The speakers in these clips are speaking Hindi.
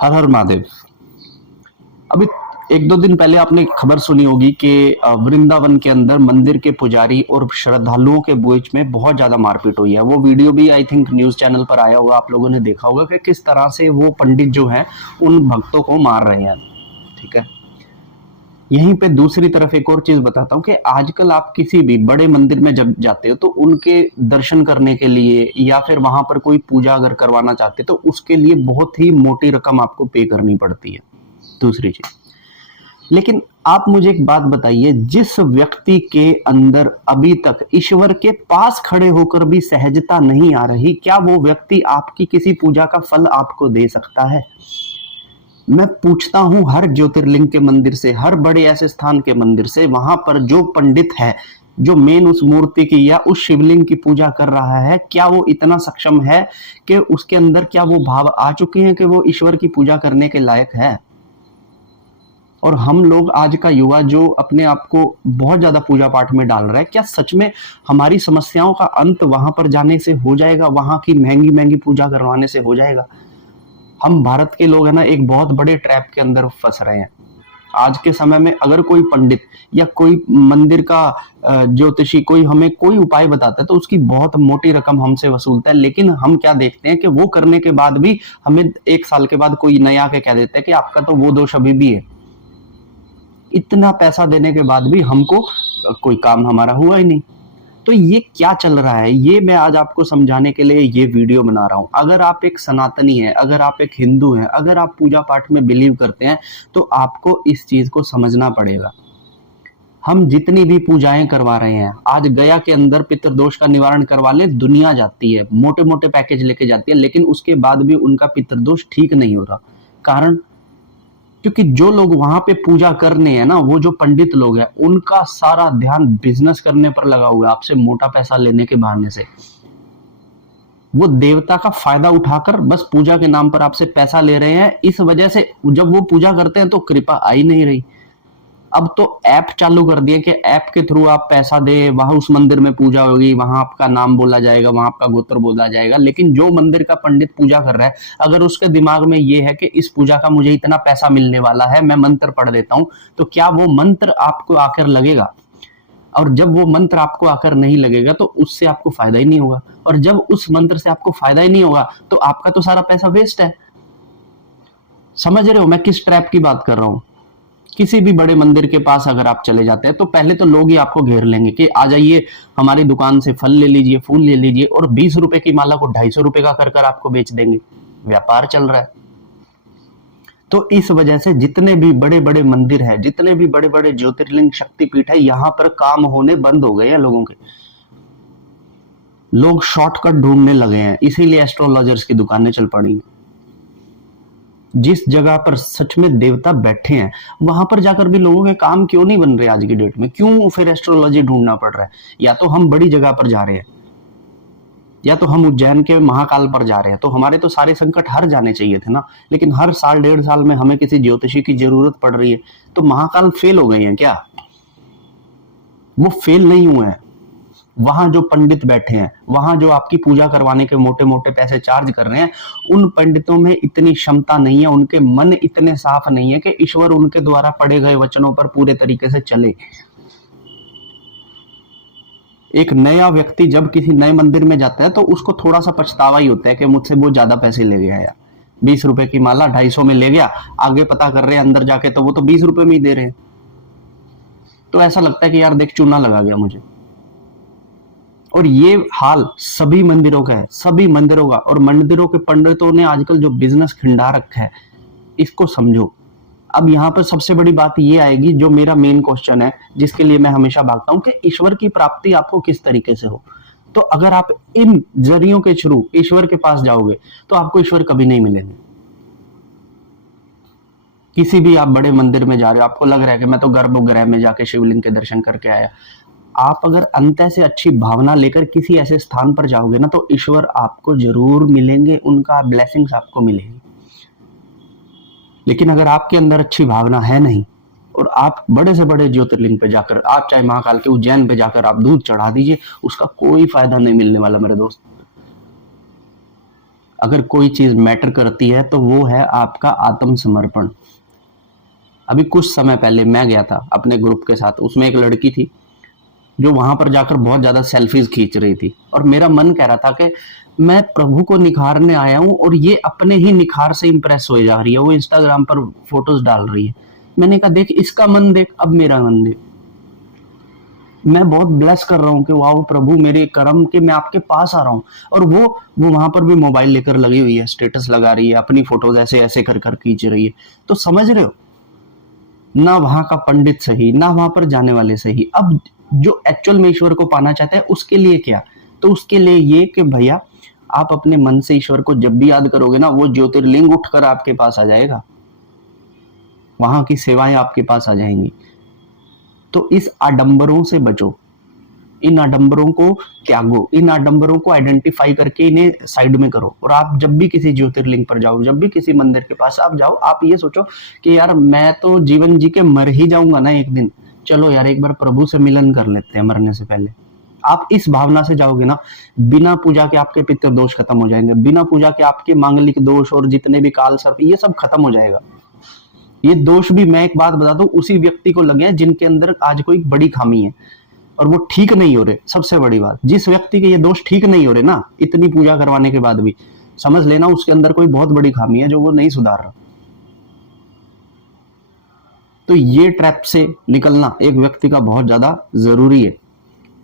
हर हर महादेव। अभी एक दो दिन पहले आपने खबर सुनी होगी कि वृंदावन के अंदर मंदिर के पुजारी और श्रद्धालुओं के बीच में बहुत ज्यादा मारपीट हुई है। वो वीडियो भी आई थिंक न्यूज चैनल पर आया होगा, आप लोगों ने देखा होगा कि किस तरह से वो पंडित जो है उन भक्तों को मार रहे हैं। ठीक है, यहीं पे दूसरी तरफ एक और चीज बताता हूँ कि आजकल आप किसी भी बड़े मंदिर में जब जाते हो तो उनके दर्शन करने के लिए या फिर वहां पर कोई पूजा अगर करवाना चाहते तो उसके लिए बहुत ही मोटी रकम आपको पे करनी पड़ती है। दूसरी चीज, लेकिन आप मुझे एक बात बताइए, जिस व्यक्ति के अंदर अभी तक ईश्वर के पास खड़े होकर भी सहजता नहीं आ रही, क्या वो व्यक्ति आपकी किसी पूजा का फल आपको दे सकता है? मैं पूछता हूं हर ज्योतिर्लिंग के मंदिर से, हर बड़े ऐसे स्थान के मंदिर से, वहां पर जो पंडित है, जो मेन उस मूर्ति की या उस शिवलिंग की पूजा कर रहा है, क्या वो इतना सक्षम है कि उसके अंदर क्या वो भाव आ चुके हैं कि वो ईश्वर की पूजा करने के लायक है? और हम लोग आज का युवा जो अपने आप को बहुत ज्यादा पूजा पाठ में डाल रहा है, क्या सच में हमारी समस्याओं का अंत वहां पर जाने से हो जाएगा? वहां की महंगी महंगी पूजा करवाने से हो जाएगा? हम भारत के लोग है ना, एक बहुत बड़े ट्रैप के अंदर फंस रहे हैं। आज के समय में अगर कोई पंडित या कोई मंदिर का ज्योतिषी कोई हमें कोई उपाय बताता है तो उसकी बहुत मोटी रकम हमसे वसूलता है, लेकिन हम क्या देखते हैं कि वो करने के बाद भी हमें 1 साल के बाद कोई नया के कह देता है कि आपका तो वो दोष अभी भी है। इतना पैसा देने के बाद भी हमको कोई काम हमारा हुआ ही नहीं। तो ये क्या चल रहा है, ये मैं आज आपको समझाने के लिए ये वीडियो बना रहा हूं। अगर आप एक सनातनी हैं, अगर आप एक हिंदू हैं, अगर आप पूजा पाठ में बिलीव करते हैं तो आपको इस चीज को समझना पड़ेगा। हम जितनी भी पूजाएं करवा रहे हैं, आज गया के अंदर पितृदोष का निवारण करवा ले दुनिया जाती है, मोटे मोटे पैकेज लेके जाती है, लेकिन उसके बाद भी उनका पितृदोष ठीक नहीं हो रहा। कारण, क्योंकि जो लोग वहां पे पूजा करने हैं ना, वो जो पंडित लोग हैं, उनका सारा ध्यान बिजनेस करने पर लगा हुआ है, आपसे मोटा पैसा लेने के बहाने से। वो देवता का फायदा उठाकर बस पूजा के नाम पर आपसे पैसा ले रहे हैं। इस वजह से जब वो पूजा करते हैं तो कृपा आ ही नहीं रही। अब तो ऐप चालू कर दिए कि ऐप के थ्रू आप पैसा दे, वहां उस मंदिर में पूजा होगी, वहां आपका नाम बोला जाएगा, वहां आपका गोत्र बोला जाएगा। लेकिन जो मंदिर का पंडित पूजा कर रहा है, अगर उसके दिमाग में ये है कि इस पूजा का मुझे इतना पैसा मिलने वाला है, मैं मंत्र पढ़ देता हूं, तो क्या वो मंत्र आपको आकर लगेगा? और जब वो मंत्र आपको आकर नहीं लगेगा तो उससे आपको फायदा ही नहीं होगा, और जब उस मंत्र से आपको फायदा ही नहीं होगा तो आपका तो सारा पैसा वेस्ट है। समझ रहे हो मैं किस ट्रैप की बात कर रहा हूं? किसी भी बड़े मंदिर के पास अगर आप चले जाते हैं तो पहले तो लोग ही आपको घेर लेंगे कि आ जाइए हमारी दुकान से, फल ले लीजिए, फूल ले लीजिए, और 20 रुपए की माला को 250 रुपए का कर आपको बेच देंगे। व्यापार चल रहा है। तो इस वजह से जितने भी बड़े बड़े मंदिर हैं, जितने भी बड़े बड़े ज्योतिर्लिंग शक्तिपीठ है, यहां पर काम होने बंद हो गए हैं लोगों के। लोग शॉर्टकट ढूंढने लगे हैं, इसीलिए एस्ट्रोलॉजर्स की दुकानें चल पड़ी हैं। जिस जगह पर सच में देवता बैठे हैं वहां पर जाकर भी लोगों के काम क्यों नहीं बन रहे आज की डेट में? क्यों फिर एस्ट्रोलॉजी ढूंढना पड़ रहा है? या तो हम बड़ी जगह पर जा रहे हैं, या तो हम उज्जैन के महाकाल पर जा रहे हैं, तो हमारे तो सारे संकट हर जाने चाहिए थे ना। लेकिन हर साल 1.5 साल में हमें किसी ज्योतिषी की जरूरत पड़ रही है। तो महाकाल फेल हो गए हैं क्या? वो फेल नहीं हुए हैं। वहां जो पंडित बैठे हैं, वहां जो आपकी पूजा करवाने के मोटे मोटे पैसे चार्ज कर रहे हैं, उन पंडितों में इतनी क्षमता नहीं है, उनके मन इतने साफ नहीं है कि ईश्वर उनके द्वारा पढ़े गए वचनों पर पूरे तरीके से चले। एक नया व्यक्ति जब किसी नए मंदिर में जाता है तो उसको थोड़ा सा पछतावा ही होता है कि मुझसे बहुत ज्यादा पैसे ले गया यार, 20 रुपए की माला 250 में ले गया, आगे पता कर रहे हैं अंदर जाके तो वो तो 20 रुपए में ही दे रहे हैं। तो ऐसा लगता है कि यार देख, चूना लगा गया मुझे। और ये हाल सभी मंदिरों का है, सभी मंदिरों का। और मंदिरों के पंडितों ने आजकल जो बिजनेस खिंडा रखा है, इसको समझो। अब यहाँ पर सबसे बड़ी बात ये आएगी, जो मेरा मेन क्वेश्चन है, जिसके लिए मैं हमेशा भागता हूँ, कि ईश्वर की प्राप्ति आपको किस तरीके से हो। तो अगर आप इन जरियों के थ्रू ईश्वर के पास जाओगे तो आपको ईश्वर कभी नहीं मिलेंगे। किसी भी आप बड़े मंदिर में जा रहे हो, आपको लग रहा है कि मैं तो गर्भगृह में जाके शिवलिंग के दर्शन करके आया, आप अगर अंत से अच्छी भावना लेकर किसी ऐसे स्थान पर जाओगे ना, तो ईश्वर आपको जरूर मिलेंगे, उनका ब्लेसिंग्स आपको मिलेंगे। लेकिन अगर आपके अंदर अच्छी भावना है नहीं, और आप बड़े से बड़े ज्योतिर्लिंग पे जाकर, आप चाहे महाकाल के उज्जैन पे जाकर आप दूध चढ़ा दीजिए, उसका कोई फायदा नहीं मिलने वाला मेरे दोस्त। अगर कोई चीज मैटर करती है तो वो है आपका आत्मसमर्पण। अभी कुछ समय पहले मैं गया था अपने ग्रुप के साथ, उसमें एक लड़की थी जो वहां पर जाकर बहुत ज्यादा सेल्फीज खींच रही थी, और मेरा मन कह रहा था कि मैं प्रभु को निखारने आया हूं और ये अपने ही निखार से इंप्रेस हो जा रही है, वो इंस्टाग्राम पर फोटोज डाल रही है। मैंने कहा देख इसका मन देख, अब मेरा मन देख। मैं बहुत ब्लेस कर रहा हूँ कि वाह प्रभु मेरे कर्म के मैं आपके पास आ रहा हूँ, और वो वहां पर भी मोबाइल लेकर लगी हुई है, स्टेटस लगा रही है, अपनी फोटोज ऐसे ऐसे कर कर खींच रही है। तो समझ रहे हो, ना वहां का पंडित सही, ना वहां पर जाने वाले सही। अब जो एक्चुअल में ईश्वर को पाना चाहता है उसके लिए क्या, तो उसके लिए ये कि भैया आप अपने मन से ईश्वर को जब भी याद करोगे ना, वो ज्योतिर्लिंग उठकर आपके पास आ जाएगा, वहां की सेवाएं आपके पास आ जाएंगी। तो इस आडंबरों से बचो, इन आडंबरों को त्यागो, इन आडंबरों को आइडेंटिफाई करके इन्हें साइड में करो। और आप जब भी किसी ज्योतिर्लिंग पर जाओ, जब भी किसी मंदिर के पास आप जाओ, आप ये सोचो कि यार मैं तो जीवन जी के मर ही जाऊंगा ना एक दिन, चलो यार एक बार प्रभु से मिलन कर लेते हैं मरने से पहले। आप इस भावना से जाओगे ना, बिना पूजा के आपके पितृ दोष खत्म हो जाएंगे, बिना पूजा के आपके मांगलिक दोष और जितने भी काल सर्प ये सब खत्म हो जाएगा। ये दोष भी मैं एक बात बता दूं, उसी व्यक्ति को लगे हैं जिनके अंदर आज कोई बड़ी खामी है और वो ठीक नहीं हो रहे। सबसे बड़ी बात, जिस व्यक्ति के ये दोष ठीक नहीं हो रहे ना, इतनी पूजा करवाने के बाद भी, समझ लेना उसके अंदर कोई बहुत बड़ी खामी है जो वो नहीं सुधार रहा। तो ये ट्रैप से निकलना एक व्यक्ति का बहुत ज्यादा जरूरी है।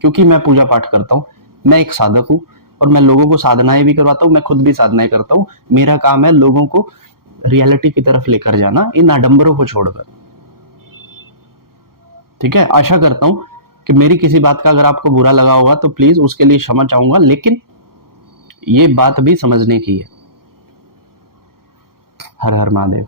क्योंकि मैं पूजा पाठ करता हूं, मैं एक साधक हूं और मैं लोगों को साधनाएं भी करवाता हूं, मैं खुद भी साधनाएं करता हूं। मेरा काम है लोगों को रियलिटी की तरफ लेकर जाना, इन आडंबरों को छोड़कर। ठीक है, आशा करता हूं कि मेरी किसी बात का अगर आपको बुरा लगा होगा तो प्लीज उसके लिए क्षमा चाहूंगा, लेकिन ये बात भी समझने की है। हर हर महादेव।